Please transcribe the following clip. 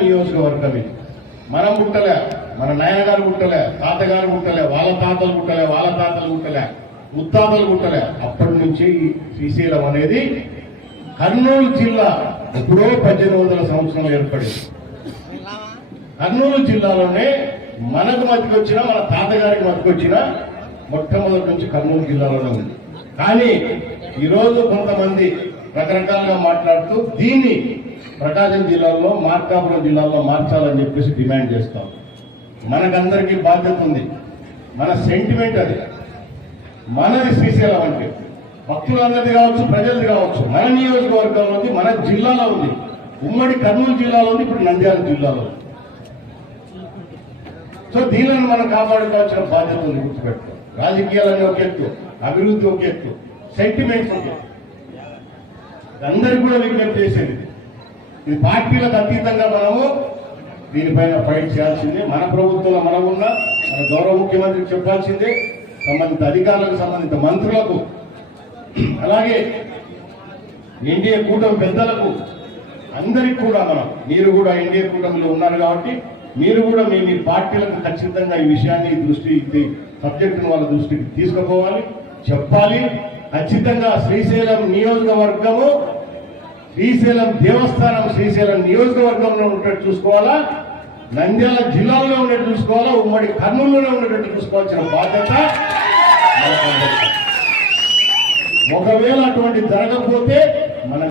నియోజకవర్గం ఇది. మనం పుట్టలే, మన నాయనగారు పుట్టలే, తాతగారు పుట్టలే, వాళ్ళ తాతలు పుట్టలే, వాళ్ళ తాతలు పుట్టలే, ముత్తాతలు పుట్టలే. అప్పటి నుంచి శ్రీశైలం అనేది కర్నూలు జిల్లా ఎప్పుడో 1800 సంవత్సరంలో ఏర్పడింది. కర్నూలు జిల్లాలోనే మనకు మతికొచ్చిన, మన తాతగారికి మతికొచ్చిన మొట్టమొదటి నుంచి కర్నూలు జిల్లాలోనే ఉంది. కానీ ఈరోజు కొంతమంది రకరకాలుగా మాట్లాడుతూ దీన్ని ప్రకాశం జిల్లాలో, మార్కాపురం జిల్లాలో మార్చాలని చెప్పేసి డిమాండ్ చేస్తాం. మనకందరికీ బాధ్యత ఉంది, మన సెంటిమెంట్ అది. మనది శ్రీశైలం అంటే భక్తులందరిది కావచ్చు, ప్రజలది కావచ్చు. మన నియోజకవర్గంలో ఉంది, మన జిల్లాలో ఉంది, ఉమ్మడి కర్నూలు జిల్లాలో ఉంది, ఇప్పుడు నంద్యాల జిల్లాలో ఉంది. సో దీనిని మనం కాపాడుకోవాల్సిన బాధ్యత ఉంది. గుర్తుపెట్టుకో, రాజకీయాలన్నీ ఒక ఎత్తు, అభివృద్ధి ఒక ఎత్తు, సెంటిమెంట్స్ ఒక ఎత్తు. అందరికీ కూడా విజ్ఞప్తి చేసేది ఇది పార్టీలకు అతీతంగా మనము దీనిపైన ఫైట్ చేయాల్సిందే. మన ప్రభుత్వంలో మనం ఉన్న మన గౌరవ ముఖ్యమంత్రికి చెప్పాల్సిందే, సంబంధిత అధికారులకు, సంబంధిత మంత్రులకు, అలాగే ఎన్డీఏ కూటమి పెద్దలకు, అందరికి కూడా మీరు కూడా ఎన్డీఏ కూటమిలో ఉన్నారు కాబట్టి మీరు కూడా మీ పార్టీలకు ఖచ్చితంగా ఈ విషయాన్ని దృష్టి సబ్జెక్టును వాళ్ళ దృష్టికి తీసుకుపోవాలి, చెప్పాలి. ఖచ్చితంగా శ్రీశైలం నియోజకవర్గము, శ్రీశైలం దేవస్థానం శ్రీశైలం నియోజకవర్గంలో ఉన్నట్టు చూసుకోవాలా, నంద్యాల జిల్లాలో ఉన్నట్టు చూసుకోవాలా, ఉమ్మడి కర్నూలులో ఉన్నట్టు చూసుకోవాల్సిన బాధ్యత. ఒకవేళ అటువంటి జరగకపోతే మన